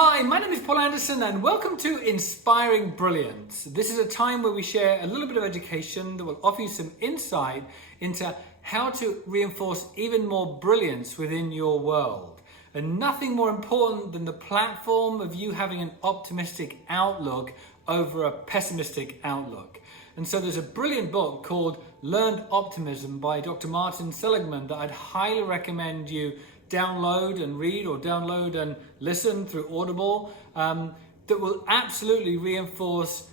Hi, my name is Paul Anderson and welcome to Inspiring Brilliance. This is a time where we share a little bit of education that will offer you some insight into how to reinforce even more brilliance within your world. And nothing more important than the platform of you having an optimistic outlook over a pessimistic outlook. And so there's a brilliant book called Learned Optimism by Dr. Martin Seligman that I'd highly recommend you download and read, or download and listen through Audible, that will absolutely reinforce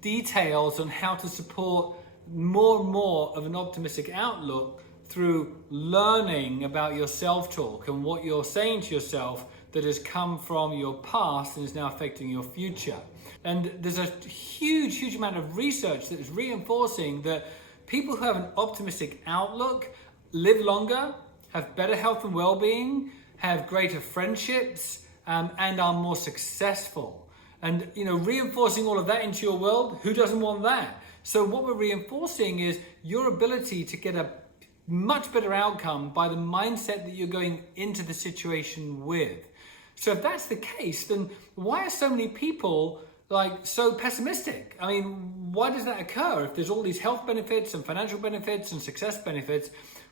details on how to support more and more of an optimistic outlook through learning about your self-talk and what you're saying to yourself that has come from your past and is now affecting your future. And there's a huge amount of research that is reinforcing that people who have an optimistic outlook live longer, have better health and well-being, have greater friendships, and are more successful. And reinforcing all of that into your world, who doesn't want that? So what we're reinforcing is your ability to get a much better outcome by the mindset that you're going into the situation with. So if that's the case, then why are so many people so pessimistic? I mean, why does that occur? If there's all these health benefits and financial benefits and success benefits,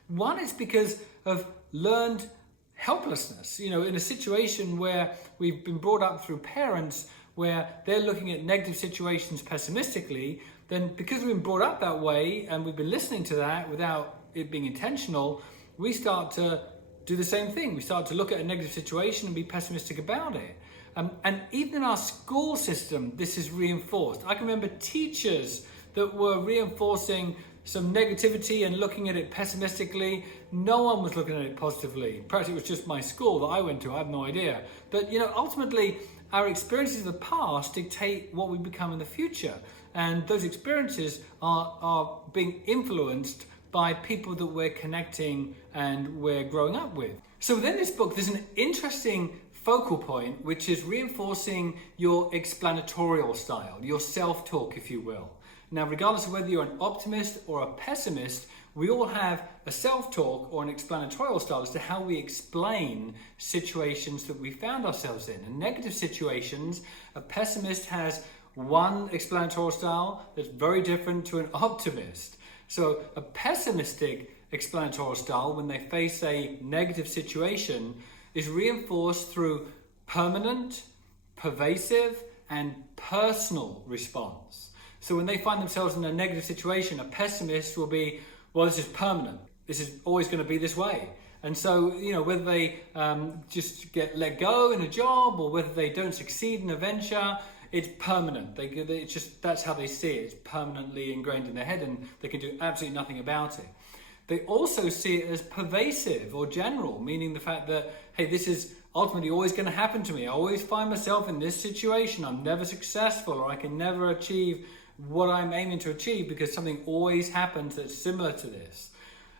one is because of learned helplessness. In a situation where we've been brought up through parents where they're looking at negative situations pessimistically, then because we've been brought up that way and we've been listening to that without it being intentional, we start to do the same thing. We start to look at a negative situation and be pessimistic about it. And even in our school system, this is reinforced. I can remember teachers that were reinforcing some negativity and looking at it pessimistically. No one was looking at it positively. Perhaps it was just my school that I went to, I have no idea. But ultimately, our experiences of the past dictate what we become in the future. And those experiences are being influenced by people that we're connecting and we're growing up with. So within this book, there's an interesting focal point, which is reinforcing your explanatorial style, your self-talk, if you will. Now, regardless of whether you're an optimist or a pessimist, we all have a self-talk or an explanatorial style as to how we explain situations that we found ourselves in. In negative situations, a pessimist has one explanatorial style that's very different to an optimist. So a pessimistic explanatorial style, when they face a negative situation, is reinforced through permanent, pervasive, and personal response. So when they find themselves in a negative situation, a pessimist will be, well, this is permanent. This is always going to be this way. And so, whether they just get let go in a job or whether they don't succeed in a venture, it's permanent. That's how they see it. It's permanently ingrained in their head and they can do absolutely nothing about it. They also see it as pervasive or general, meaning the fact that, hey, this is ultimately always going to happen to me. I always find myself in this situation. I'm never successful, or I can never achieve what I'm aiming to achieve because something always happens that's similar to this.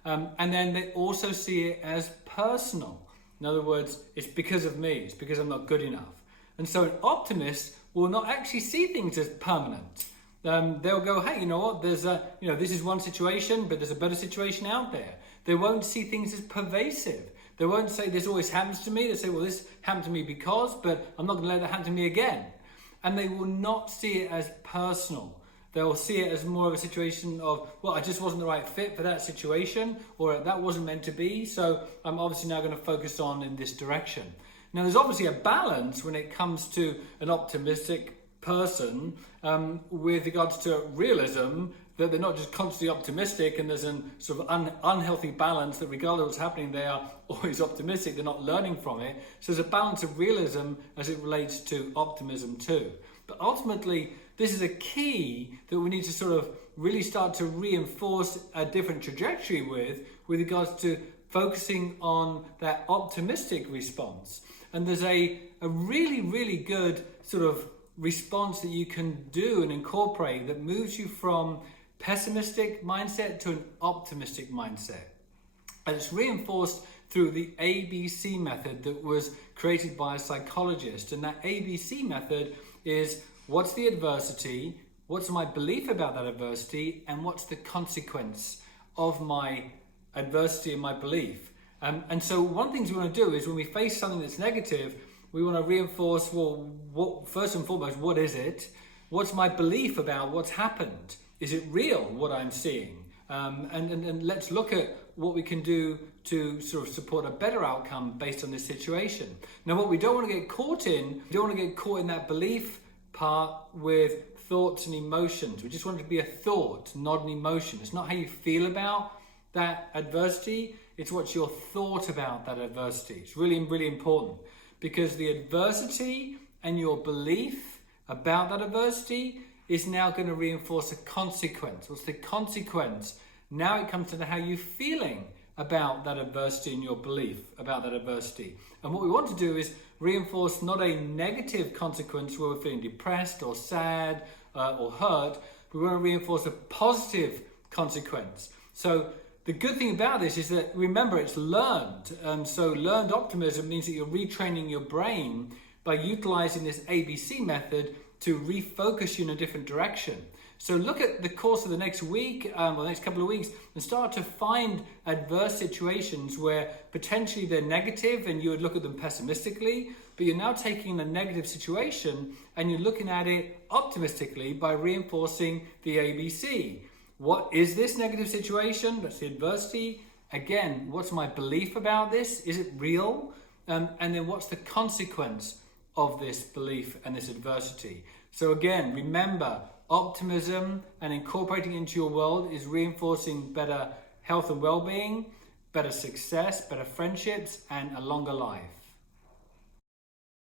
And then they also see it as personal. In other words, it's because of me. It's because I'm not good enough. And so an optimist will not actually see things as permanent. They'll go, hey, you know what? There's this is one situation, but there's a better situation out there. They won't see things as pervasive. They won't say this always happens to me. They say, well, this happened to me because, but I'm not going to let that happen to me again. And they will not see it as personal. They'll see it as more of a situation of, well, I just wasn't the right fit for that situation, or that wasn't meant to be, so I'm obviously now going to focus on in this direction. Now, there's obviously a balance when it comes to an optimistic person with regards to realism, that they're not just constantly optimistic and there's a sort of unhealthy balance that regardless of what's happening, they are always optimistic, they're not learning from it. So there's a balance of realism as it relates to optimism too. But ultimately, this is a key that we need to sort of really start to reinforce a different trajectory with regards to focusing on that optimistic response. And there's a really good sort of response that you can do and incorporate that moves you from pessimistic mindset to an optimistic mindset. And it's reinforced through the ABC method that was created by a psychologist. And that ABC method is, what's the adversity, what's my belief about that adversity, and what's the consequence of my adversity and my belief. And so one of the things we want to do is when we face something that's negative, we want to reinforce, well, first and foremost, what is it? What's my belief about what's happened? Is it real, what I'm seeing? And let's look at what we can do to sort of support a better outcome based on this situation. Now, what we don't want to get caught in, we don't want to get caught in that belief part with thoughts and emotions. We just want it to be a thought, not an emotion. It's not how you feel about that adversity, it's what's your thought about that adversity. It's really, really important, because the adversity and your belief about that adversity is now going to reinforce a consequence. What's the consequence? Now it comes to how you're feeling about that adversity and your belief about that adversity. And what we want to do is reinforce not a negative consequence where we're feeling depressed or sad or hurt. We want to reinforce a positive consequence. So the good thing about this is that, remember, it's learned. So learned optimism means that you're retraining your brain by utilizing this ABC method to refocus you in a different direction. So look at the course of the next week, or the next couple of weeks, and start to find adverse situations where potentially they're negative and you would look at them pessimistically, but you're now taking a negative situation and you're looking at it optimistically by reinforcing the ABC. What is this negative situation? That's the adversity. Again, what's my belief about this? Is it real? And then what's the consequence of this belief and this adversity? So again, remember, optimism and incorporating it into your world is reinforcing better health and well-being, better success, better friendships, and a longer life.